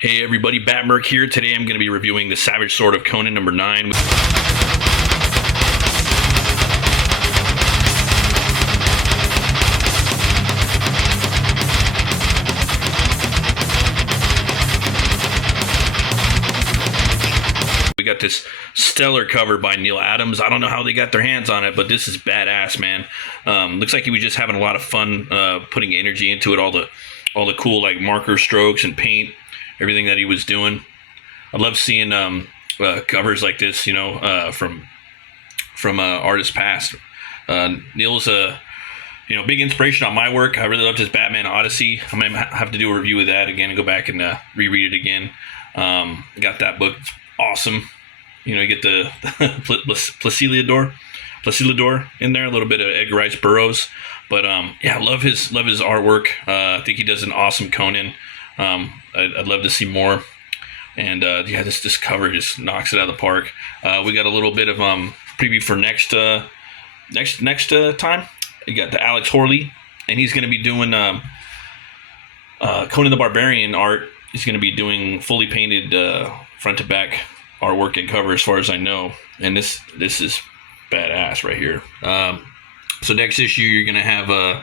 Hey everybody, Batmerk here. Today I'm going to be reviewing the Savage Sword of Conan number 9. We got this stellar cover by Neil Adams. I don't know how they got their hands on it, but this is badass, man. Looks like he was just having a lot of fun putting energy into it. All the cool like marker strokes and paint, everything that he was doing. I love seeing covers like this, from artists past. Neil's a big inspiration on my work. I really loved his Batman Odyssey. I might have to do a review of that again and go back and reread it again. Got that book. It's awesome. You get the Placilador in there, a little bit of Edgar Rice Burroughs. But I love his artwork. I think he does an awesome Conan. I'd love to see more. And this cover just knocks it out of the park. We got a little bit of preview for next time. You got the Alex Horley, and he's going to be doing Conan the Barbarian art. He's going to be doing fully painted front to back artwork and cover, as far as I know. And this is badass right here. So next issue, you're going to have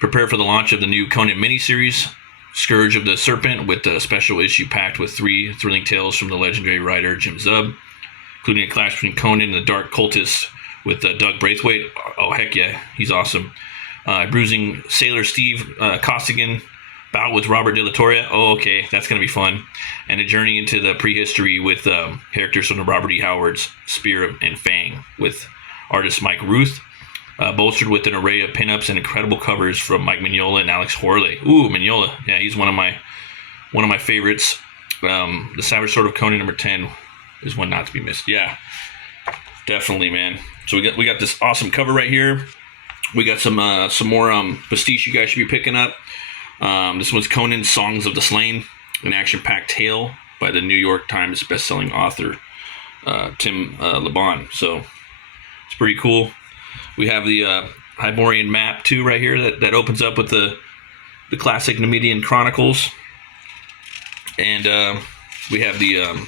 prepare for the launch of the new Conan miniseries, Scourge of the Serpent, with a special issue packed with 3 thrilling tales from the legendary writer Jim Zub, including a clash between Conan and the Dark Cultist with Doug Braithwaite. Oh, heck yeah, he's awesome. Bruising Sailor Steve Costigan, bout with Robert De La Torre. Oh, okay, that's going to be fun. And a journey into the prehistory with characters from the Robert E. Howard's Spear and Fang with artist Mike Ruth. Bolstered with an array of pinups and incredible covers from Mike Mignola and Alex Horley. Ooh, Mignola. Yeah, he's one of my favorites. The Savage Sword of Conan number 10 is one not to be missed. Yeah, definitely, man. So we got this awesome cover right here. We got some more pastiche you guys should be picking up. This one's Conan Songs of the Slain, an action-packed tale by the New York Times best-selling author Tim LeBon. So it's pretty cool. We have the Hyborian map too right here that opens up with the classic Numidian Chronicles, and we have the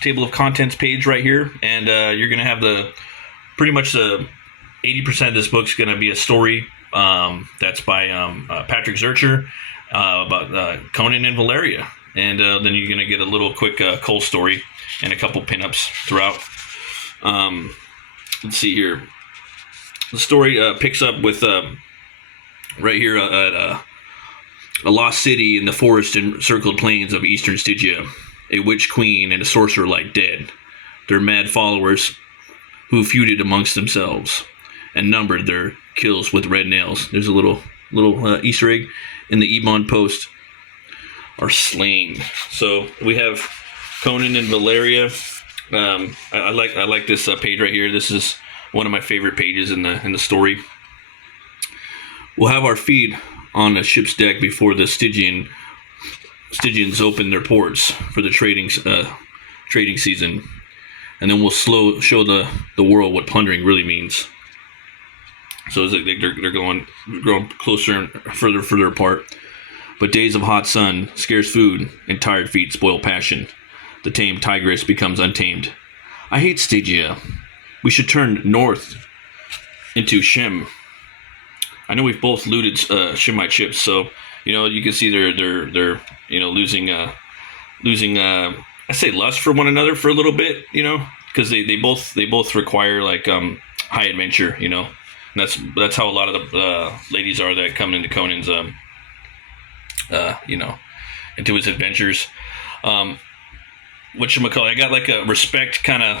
table of contents page right here, and you're gonna have pretty much the 80% of this book's gonna be a story that's by Patrick Zurcher about Conan and Valeria, and then you're gonna get a little quick Cole story and a couple pinups throughout. Let's see here. The story picks up with right here at a lost city in the forest-encircled plains of eastern Stygia. A witch queen and a sorcerer lie dead, their mad followers who feuded amongst themselves and numbered their kills with red nails. There's a little Easter egg in the Ebon post, are slain. So we have Conan and Valeria. I like this page right here. This is one of my favorite pages in the story. We'll have our feet on a ship's deck before the Stygians open their ports for the trading season, and then we'll show the world what plundering really means. So it's like they're growing closer and further apart. But days of hot sun, scarce food, and tired feet spoil passion. The tamed tigress becomes untamed. I hate Stygia. We should turn north into Shem. I know we've both looted Shemite ships, so you can see they're losing I say lust for one another for a little bit, because they both require like high adventure, and that's how a lot of the ladies are that come into Conan's into his adventures. Whatchamacallit, I got like a respect kind of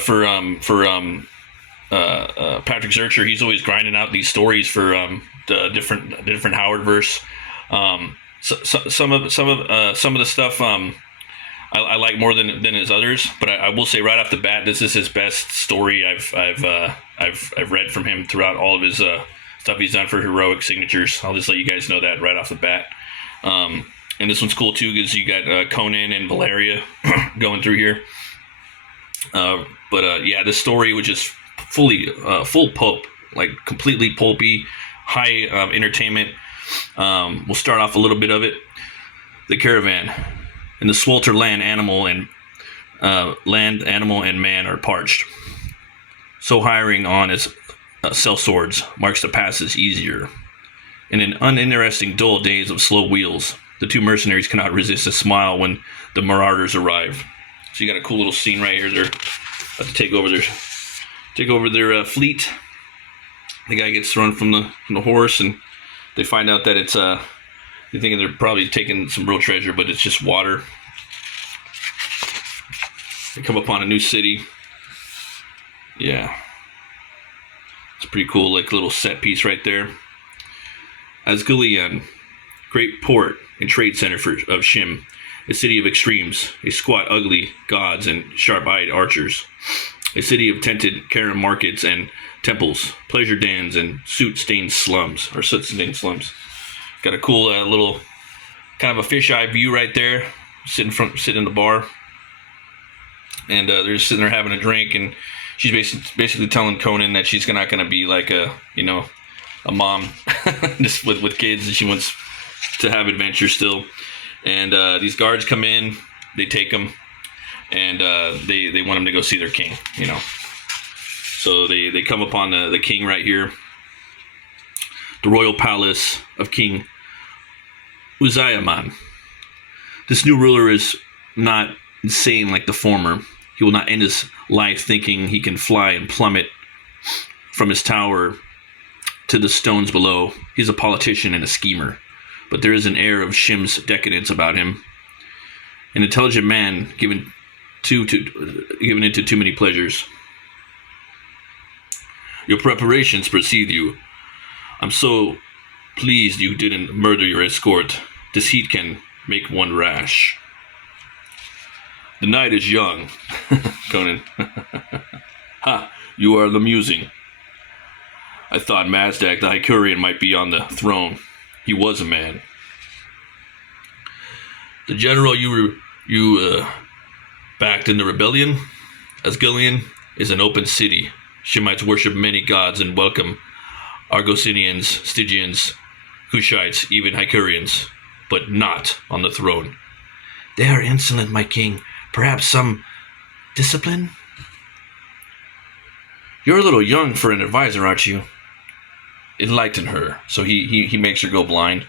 for Patrick Zurcher. He's always grinding out these stories for the different Howard verse. Some of the stuff I like more than his others, but I will say right off the bat, this is his best story I've read from him throughout all of his stuff he's done for Heroic Signatures. I'll just let you guys know that right off the bat. And this one's cool too because you got Conan and Valeria going through here. This story, which is full pulp, like completely pulpy, high entertainment. We'll start off a little bit of it. The caravan. In the swelter, land, animal, and man are parched. So hiring on as sell swords marks the passage easier. In an uninteresting, dull days of slow wheels, the two mercenaries cannot resist a smile when the marauders arrive. So you got a cool little scene right here. They're about to take over their fleet. The guy gets thrown from the horse, and they find out that it's they think they're probably taking some real treasure, but it's just water. They come upon a new city. Yeah, it's a pretty cool, like, little set piece right there. Asgilian, great port and trade center of Shim, a city of extremes, a squat, ugly gods and sharp-eyed archers, a city of tented Karen markets and temples, pleasure dens and soot-stained slums. Got a cool little kind of a fisheye view right there, sitting in the bar, and they're just sitting there having a drink, and she's basically telling Conan that she's not going to be like a mom just with kids, and she wants to have adventure still. And these guards come in, they take him, and they want him to go see their king, So they come upon the king right here, the royal palace of King Uzayaman. This new ruler is not insane like the former. He will not end his life thinking he can fly and plummet from his tower to the stones below. He's a politician and a schemer, but there is an air of Shim's decadence about him. An intelligent man given into too many pleasures. Your preparations precede you. I'm so pleased you didn't murder your escort. This heat can make one rash. The night is young, Conan. Ha, you are amusing. I thought Mazdak the Hycurian might be on the throne. He was a man. The general you backed in the rebellion, Asgilian, is an open city. Shemites worship many gods and welcome Argosinians, Stygians, Cushites, even Hycurians, but not on the throne. They are insolent, my king. Perhaps some discipline? You're a little young for an advisor, aren't you? Enlighten her. So he makes her go blind.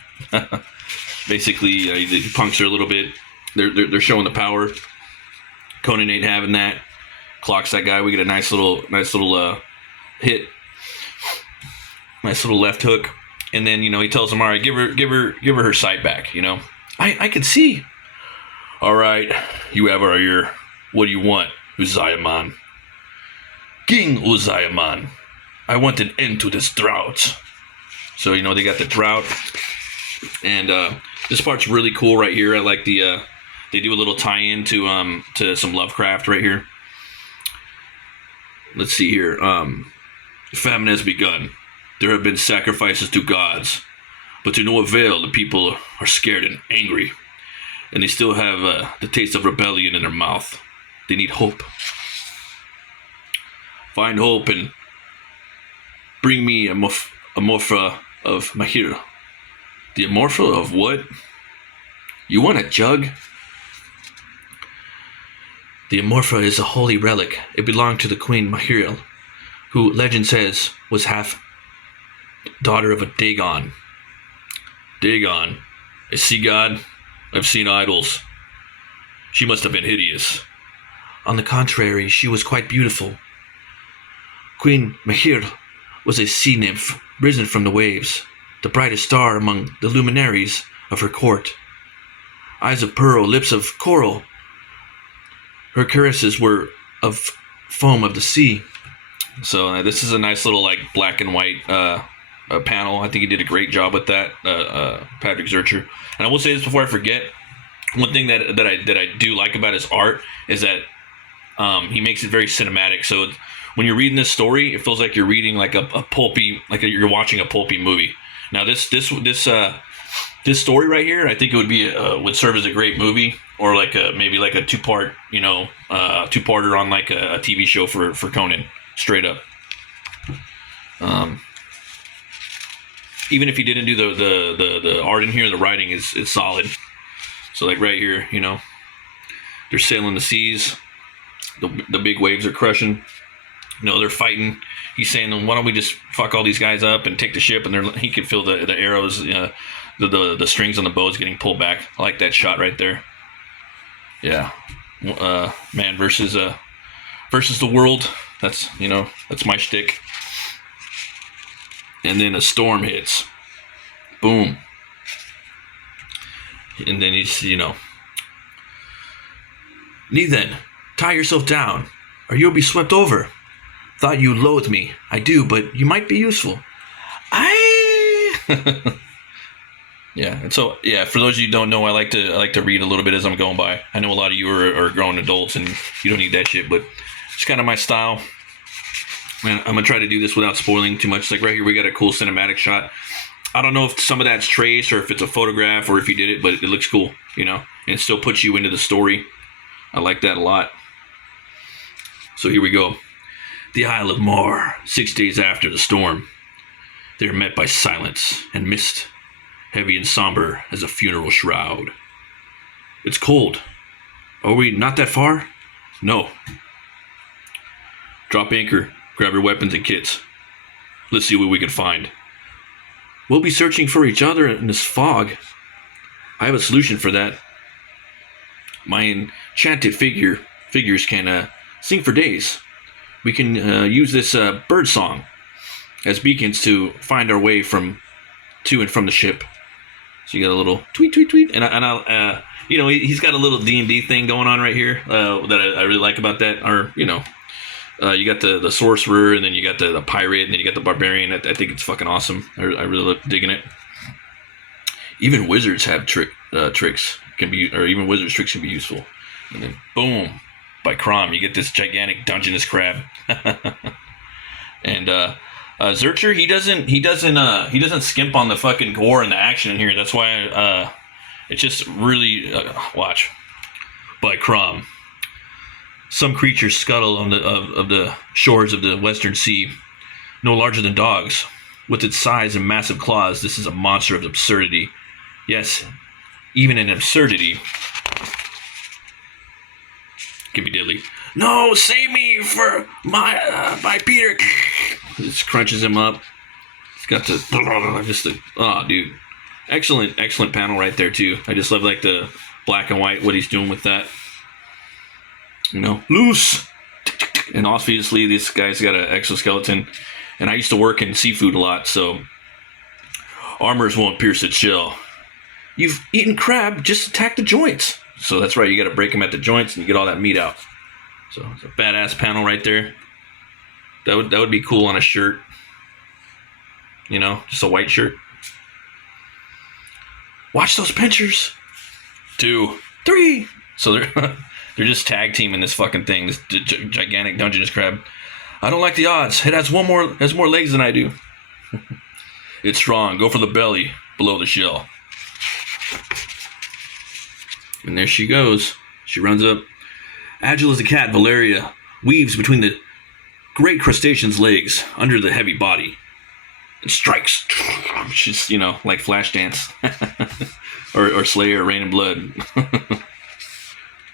Basically, he punks her a little bit. They're showing the power. Conan ain't having that. Clocks that guy. We get a nice little hit. Nice little left hook. And then, he tells him, all right, give her sight back, I can see. All right, you have our ear. What do you want, Uzayaman? King Uzayaman, I want an end to this drought. So, they got the drought. And this part's really cool right here. I like they do a little tie-in to some Lovecraft right here. Let's see here. Famine has begun. There have been sacrifices to gods, but to no avail. The people are scared and angry, and they still have the taste of rebellion in their mouth. They need hope. Find hope and bring me a morpha of Mahir. The amorpha of what? You want a jug? The amorpha is a holy relic. It belonged to the Queen Mahiriel, who legend says was half daughter of a Dagon. Dagon, a sea god? I've seen idols. She must have been hideous. On the contrary, she was quite beautiful. Queen Mahir was a sea nymph risen from the waves, the brightest star among the luminaries of her court. Eyes of pearl, lips of coral. Her caresses were of foam of the sea. So this is a nice little black and white panel. I think he did a great job with that, Patrick Zurcher. And I will say this before I forget. One thing that I do like about his art is that he makes it very cinematic. So when you're reading this story, it feels like you're reading like a pulpy, you're watching a pulpy movie. Now this story right here, I think it would serve as a great movie, or maybe a two-part, two-parter on a TV show for Conan, straight up. even if you didn't do the art in here, the writing is solid. So like right here, you know, they're sailing the seas. The big waves are crushing. You know, they're fighting. He's saying, why don't we just fuck all these guys up and take the ship? And he could feel the arrows, the strings on the bows getting pulled back. I like that shot right there. Yeah. Man versus the world. That's, you know, that's my shtick. And then a storm hits. Boom. And then he's, you know, Neithen, tie yourself down, or you'll be swept over. Thought you loathed me. I do, but you might be useful. Yeah, and so yeah, for those of you who don't know, I like to read a little bit as I'm going by. I know a lot of you are grown adults and you don't need that shit, but it's kind of my style. Man, I'm gonna try to do this without spoiling too much. Like right here, we got a cool cinematic shot. I don't know if some of that's trace or if it's a photograph or if you did it, but it looks cool, you know, and it still puts you into the story. I like that a lot. So here we go. The Isle of Mar, 6 days after the storm. They are met by silence and mist, heavy and somber as a funeral shroud. It's cold. Are we not that far? No. Drop anchor, grab your weapons and kits. Let's see what we can find. We'll be searching for each other in this fog. I have a solution for that. My enchanted figures can sing for days. We can use this bird song as beacons to find our way to and from the ship. So you got a little tweet, tweet, tweet, and I'll you know, he's got a little D&D thing going on right here that I really like about that. Or you know, you got the sorcerer, and then you got the pirate, and then you got the barbarian. I think it's fucking awesome. I really love digging it. Even wizards have tricks even wizards tricks can be useful. And then boom, by Crom, you get this gigantic Dungeness crab. And Zurcher, he doesn't skimp on the fucking gore and the action in here. That's why it's just really watch. By Crom. Some creatures scuttle on the shores of the western sea, no larger than dogs. With its size and massive claws, this is a monster of absurdity. Yes, even in absurdity can be deadly. No, save me for my Peter. Just crunches him up. It's got dude. Excellent panel right there too. I just love like the black and white, what he's doing with that. You know, loose. And obviously this guy's got an exoskeleton. And I used to work in seafood a lot, so armors won't pierce its shell. You've eaten crab, just attack the joints. So that's right, you got to break them at the joints and you get all that meat out. So it's a badass panel right there. That would be cool on a shirt. You know, just a white shirt. Watch those pinchers. 2, 3. So they're just tag teaming this fucking thing, this gigantic Dungeness crab. I don't like the odds. It has more legs than I do. It's strong. Go for the belly, below the shell. And there she goes. She runs up. Agile as a cat, Valeria weaves between the great crustacean's legs under the heavy body and strikes. She's, you know, like Flashdance. or Slayer, Rain and Blood.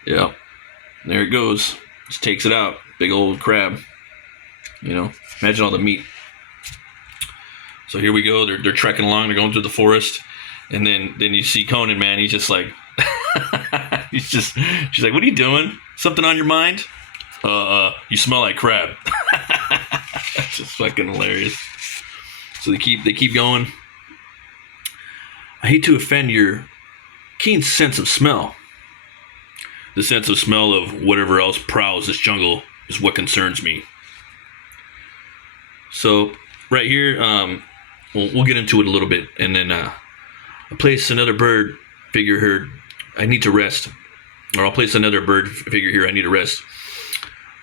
Yeah. There it goes. Just takes it out. Big old crab. You know, imagine all the meat. So here we go. They're trekking along. They're going through the forest. And then you see Conan, man. He's just like... she's like, what are you doing? Something on your mind? You smell like crab. That's just fucking hilarious. So they keep going. I hate to offend your keen sense of smell. The sense of smell of whatever else prowls this jungle is what concerns me. So right here, we'll get into it a little bit, and then I'll place another bird figure here. I need to rest, or I'll place another bird figure here. I need to rest.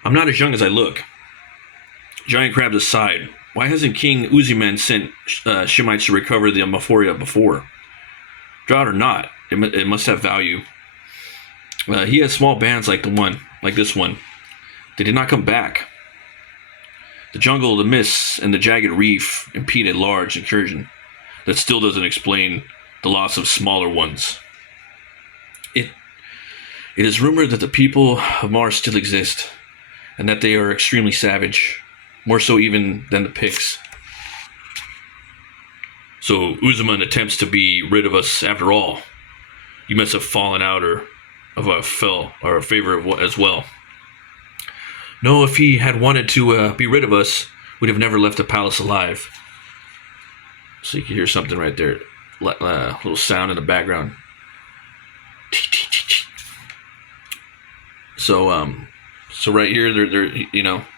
I'm not as young as I look. Giant crabs aside, why hasn't King Uzimen sent Shemites to recover the Amphoria before? Drought or not, it must have value. He has small bands like this one. They did not come back. The jungle, the mists, and the jagged reef impede a large incursion. that still doesn't explain the loss of smaller ones. It is rumored that the people of Mars still exist, and that they are extremely savage, more so even than the Picts. So Uzaman attempts to be rid of us after all. You must have fallen out of a favor of as well. No, if he had wanted to be rid of us, we'd have never left the palace alive. So you can hear something right there, little sound in the background. So so right here, they're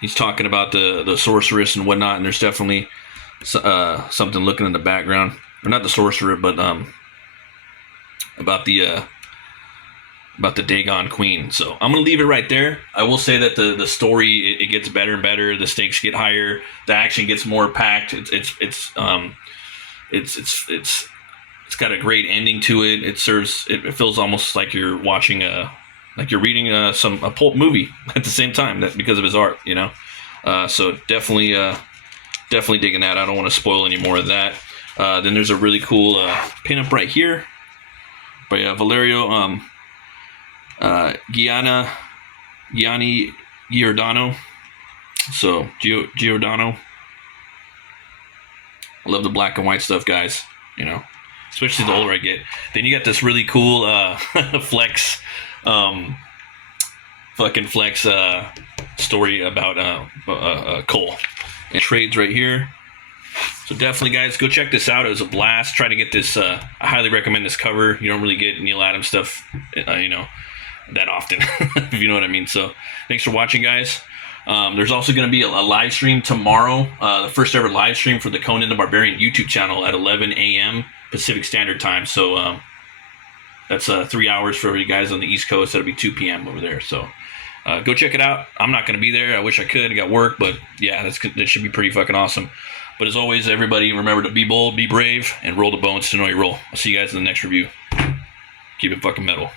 he's talking about the sorceress and whatnot, and there's definitely something looking in the background, or not the sorcerer, but about the Dagon Queen. So I'm gonna leave it right there. I will say that the story it gets better and better. The stakes get higher. The action gets more packed. It's got a great ending to it. It feels almost like you're watching you're reading a pulp movie at the same time, that because of his art, so definitely digging that. I don't want to spoil any more of that. Then there's a really cool pinup right here by Valerio Gianni Giordano. So Giordano. I love the black and white stuff, guys. Especially the older I get. Then you got this really cool flex story about Cole. And trades right here. So definitely, guys, go check this out. It was a blast. Try to get this. I highly recommend this cover. You don't really get Neil Adams stuff, that often, if you know what I mean. So thanks for watching, guys. There's also going to be a live stream tomorrow, the first ever live stream for the Conan the Barbarian YouTube channel at 11 a.m. Pacific Standard Time. So that's 3 hours for you guys on the East Coast. That'll be 2 p.m. over there. So go check it out. I'm not going to be there. I wish I could. I got work, but yeah, that should be pretty fucking awesome. But as always, everybody, remember to be bold, be brave, and roll the bones to know your role. I'll see you guys in the next review. Keep it fucking metal.